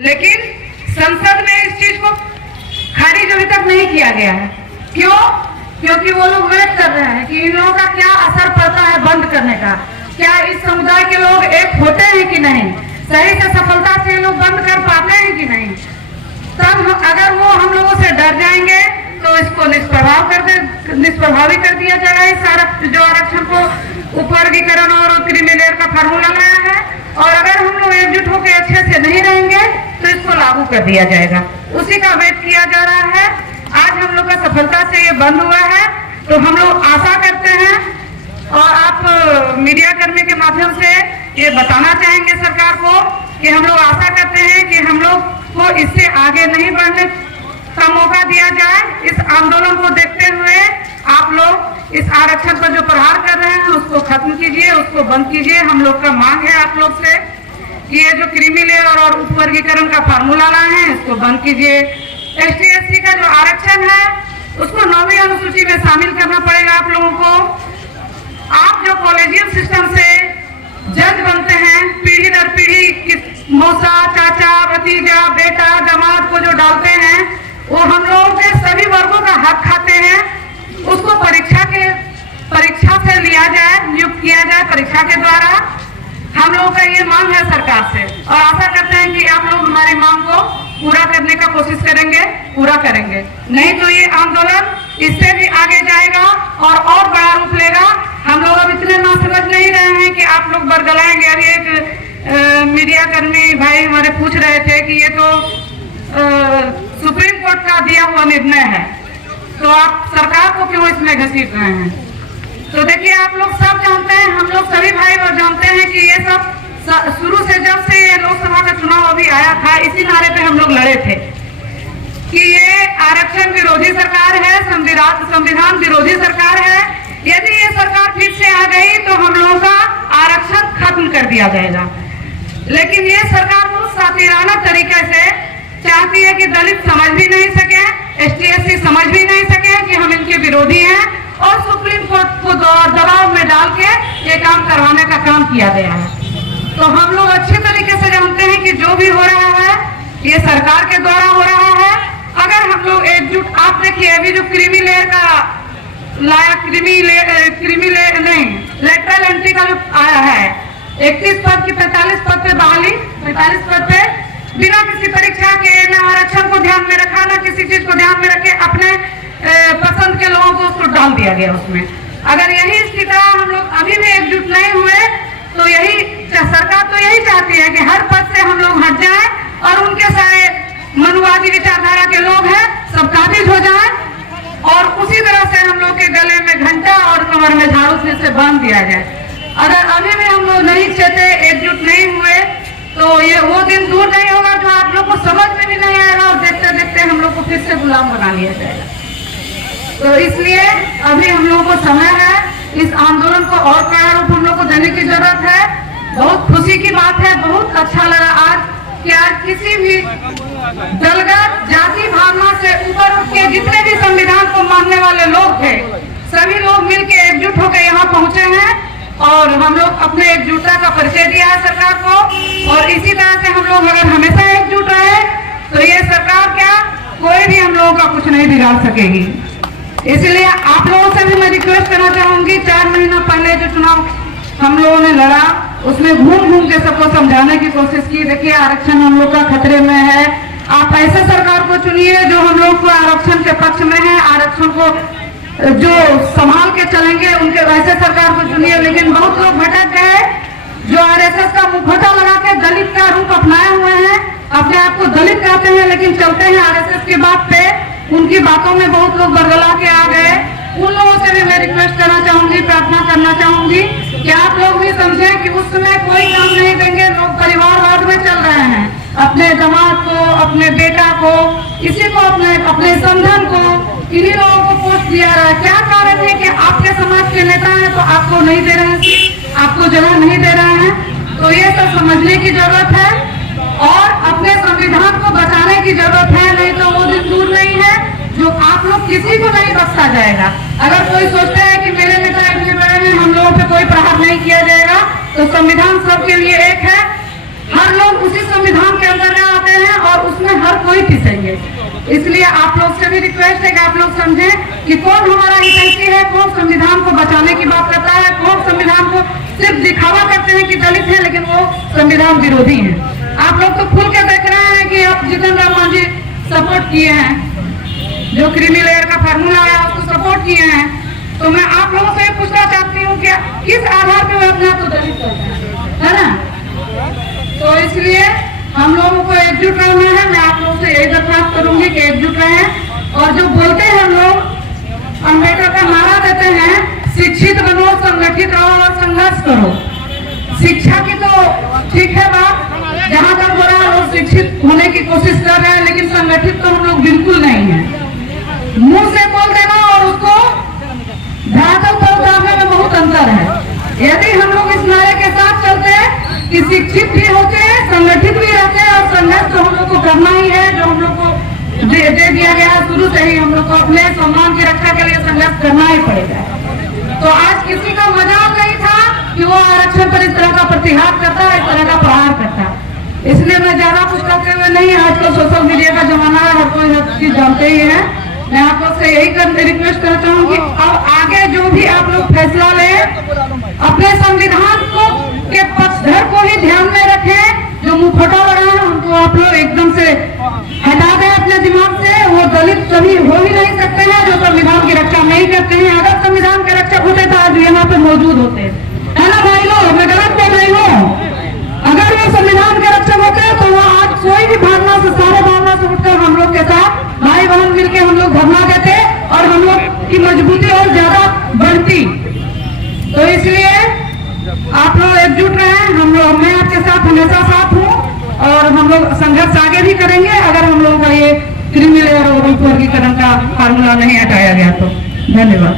लेकिन संसद में इस चीज को खारिज अभी तक नहीं किया गया है। क्यों? क्योंकि वो लोग वेट कर रहे हैं कि इन लोगों का क्या असर पड़ता है बंद करने का, क्या इस समुदाय के लोग एक होते हैं कि नहीं, सही से सफलता से लोग बंद कर पाते हैं कि नहीं। तब अगर वो हम लोगों से डर जाएंगे तो इसको निष्प्रभावी कर दिया जाएगा। इस जो आरक्षण को उपवर्गीकरण और क्रीमी लेयर का फार्मूला लाया है, और अगर हम लोग एकजुट होकर अच्छे से नहीं रहेंगे तो इसको लागू कर दिया जाएगा। उसी का वेट किया जा रहा है। आज हम लोग का सफलता से ये बंद हुआ है, तो हम लोग आशा करते हैं और आप मीडिया कर्मी के माध्यम से ये बताना चाहेंगे सरकार को कि हम लोग आशा करते हैं कि हम लोग को इससे आगे नहीं बढ़ने का मौका दिया जाए। इस आंदोलन को देखते हुए आप लोग इस आरक्षण पर जो प्रहार कर रहे हैं उसको खत्म कीजिए, उसको बंद कीजिए। हम लोग का मांग है आप लोग से कि ये जो क्रीमी लेयर और उपवर्गीकरण का फार्मूला लाए हैं इसको बंद कीजिए। ST/SC का जो आरक्षण है उसको 9वीं अनुसूची में शामिल करना पड़ेगा आप लोगों को। आप जो कॉलेजियम सिस्टम से जज बनते हैं, पीढ़ी दर पीढ़ी मौसा, चाचा, भतीजा, बेटा, दामाद को जो डालते हैं, वो हम लोगों के सभी वर्गों का हक खाते हैं। उसको परीक्षा से लिया जाए, नियुक्त किया जाए परीक्षा के द्वारा। हम लोगों का ये मांग है सरकार से, और आशा करते हैं कि आप लोग हमारी मांग को पूरा करने का कोशिश करेंगे, पूरा करेंगे। नहीं तो ये आंदोलन इससे भी आगे जाएगा और बड़ा रूप लेगा। हम लोग अब इतने ना समझ नहीं रहे हैं कि आप लोग बरगलाएंगे। अभी एक मीडिया कर्मी भाई हमारे पूछ रहे थे कि ये तो सुप्रीम कोर्ट का दिया हुआ निर्णय है, तो आप सरकार को क्यों इसमें घसीट रहे हैं। तो देखिए, आप लोग सब जानते हैं, हम लोग सभी भाई और जानते हैं कि ये सब शुरू से जब से ये लोकसभा का चुनाव अभी आया था, इसी नारे पे हम लोग लड़े थे कि ये आरक्षण विरोधी सरकार है, संविधान विरोधी सरकार है। यदि ये सरकार फिर से आ गई तो हम लोगों का आरक्षण खत्म कर दिया जाएगा। लेकिन ये सरकार बहुत सातिराना तरीके से चाहती है कि दलित समझ भी नहीं सके, ST/SC समझ भी नहीं सके कि हम इनके विरोधी हैं, और सुप्रीम कोर्ट को दबाव में डाल के ये काम करवाने का काम किया गया है। तो हम लोग अच्छे तरीके से जानते हैं कि जो भी हो रहा है ये सरकार के द्वारा हो रहा है। अगर हम लोग एकजुट, आप देखिए अभी जो क्रीमी लेयर का लाया, क्रीमी लेयर नहीं, लेटरल एंट्री का जो आया है, 31 पद की 45 पद पे बहाली, 45 पद पे बिना किसी परीक्षा के, न आरक्षण को ध्यान में रखा, न किसी चीज को ध्यान में रखे अपने पसंद के लोगों को उसको डाल दिया गया उसमें। अगर यही स्थिति हम लोग अभी भी एकजुट नहीं हुए तो यही सरकार तो यही चाहती है कि हर पद से हम लोग हट जाएं और उनके सारे मनुवादी विचारधारा के लोग हैं सब काबिज हो जाएं, और उसी तरह से हम लोग के गले में घंटा और कमर में झाड़ू से बांध दिया जाए। अगर अभी भी हम लोग नहीं चेते, एकजुट नहीं हुए, तो ये वो दिन दूर नहीं होगा जो आप लोग को समझ में भी नहीं आएगा और देखते देखते हम लोग को फिर से गुलाम बना लिया जाएगा। तो इसलिए अभी हम लोगों को समय है, इस आंदोलन को और कड़ा रूप हम लोग को देने की जरूरत है। बहुत खुशी की बात है, बहुत अच्छा लगा आज कि आज किसी भी दलगत जाति भावना से ऊपर उठ के जितने भी संविधान को मानने वाले लोग थे, सभी लोग मिलकर एकजुट होकर यहाँ पहुंचे हैं, और हम लोग अपने एकजुटता का परिचय दिया है सरकार को। और इसी तरह से हम लोग अगर हमेशा एकजुट रहे तो ये सरकार क्या, कोई भी हम लोगों का कुछ नहीं बिगाड़ सकेगी। इसलिए आप लोगों से भी मैं रिक्वेस्ट करना चाहूंगी, 4 महीना पहले जो चुनाव हम लोगों ने लड़ा उसमें घूम घूम के सबको समझाने की कोशिश की। देखिए, आरक्षण हम लोग का खतरे में है, आप ऐसे सरकार को चुनिए जो हम लोग को आरक्षण के पक्ष में है, आरक्षण को जो संभाल के चलेंगे, उनके वैसे सरकार को चुनिए। लेकिन बहुत लोग भटक गए जो RSS का मुखौटा लगा के दलित का रूप अपनाए हुए हैं, अपने आप को दलित कहते हैं लेकिन चलते हैं RSS की बात पे। उनकी बातों में बहुत लोग बरगला के आ गए। उन लोगों से भी मैं रिक्वेस्ट करना चाहूंगी, प्रार्थना करना चाहूंगी कि आप लोग भी समझें कि उस समय कोई काम नहीं देंगे। लोग परिवारवाद में चल रहे हैं, अपने दामाद को, अपने बेटा को, इसी को अपने समधन को, इन्हीं लोगों को पोस्ट दिया रहा है। क्या कारण है कि आपके समाज के नेता हैं तो आपको नहीं दे रहे हैं, आपको जगह नहीं दे रहे हैं। तो ये सब समझने की जरूरत है और अपने संविधान को बचाने की जरूरत है। नहीं तो वो दिन दूर नहीं है जो आप लोग किसी को नहीं बख्शा जाएगा। अगर कोई सोचता है कि मेरे नेता इतने बड़े हैं, हम लोगों पे कोई प्रहार नहीं किया जाएगा, तो संविधान सबके लिए एक है। हर लोग उसी संविधान के अंतर्गत आते हैं कोई पीसेंगे। इसलिए आप लोग से भी रिक्वेस्ट है कि आप लोग समझें कि कौन हमारा हितैषी है, कौन संविधान को बचाने की बात करता है, कौन संविधान को सिर्फ दिखावा करते हैं कि दलित है लेकिन वो संविधान विरोधी है। आप लोग तो खुल के देख रहे हैं कि आप जितन राम मांझी सपोर्ट किए हैं, जो क्रीमी लेयर का फार्मूला आया उसको सपोर्ट किए हैं। तो मैं आप लोगों से पूछना चाहती हूँ कि किस आधार पर अपने आप को दलित करते हैं, है ना। तो इसलिए हम लोगों को एकजुट रहना है। मैं आप लोगों से यही दरख्वास्त करूंगी कि एकजुट रहें। और जो बोलते हैं लोग अम्बेडकर का नारा देते हैं, शिक्षित बनो, संगठित रहो और संघर्ष करो। शिक्षा की तो ठीक है बात, जहाँ तक हो रहा है लोग शिक्षित होने की कोशिश कर रहे हैं, लेकिन संगठित तो हम लोग बिल्कुल नहीं है। मुंह से बोल देना और उसको धरातल पर उतारने में बहुत अंतर है। यदि हम लोग इस नारे के साथ चलते हैं कि शिक्षित भी होते हैं, संगठित भी रहते हैं और संघर्ष तो हम लोग को करना ही है, जो हम लोग को दे दिया गया है शुरू से ही, हम लोग को अपने सम्मान की रक्षा के लिए संघर्ष करना ही पड़ेगा। तो आज किसी का मजाक नहीं था कि वो आरक्षण पर इस तरह का प्रतिघात करता है, इस तरह का प्रहार करता है। इसलिए मैं ज्यादा कुछ करते हुए नहीं, आजकल सोशल मीडिया का जमाना है, हर कोई हर चीज जानते ही है। मैं आप लोग से यही रिक्वेस्ट करता हूँ कि अब आगे जो भी आप लोग फैसला लें, अपने संविधान को के पक्षधर को ही ध्यान में रखें। जो मुखौटा लगा है उनको आप लोग एकदम से हटा दें अपने दिमाग से। वो दलित कभी हो ही नहीं सकते हैं जो संविधान की रक्षा नहीं करते हैं। अगर संविधान के रक्षक होते तो आज यहाँ पे मौजूद होते, है ना भाई लोग, मैं गलत बोल रही हूँ। अगर वो संविधान के रक्षक होते तो वो आज कोई भी भावना से, सारे भावना से उठकर हम लोग के साथ भाई बहन मिलके हम लोग धरना देते और हम लोग की मजबूती और ज्यादा बढ़ती। तो इसलिए आप लोग एकजुट रहें। हम लोग, मैं आपके साथ हमेशा साथ हूँ और हम लोग संघर्ष आगे भी करेंगे अगर हम लोगों का ये क्रीमी लेयर और वर्गीकरण का फार्मूला नहीं हटाया गया तो। धन्यवाद।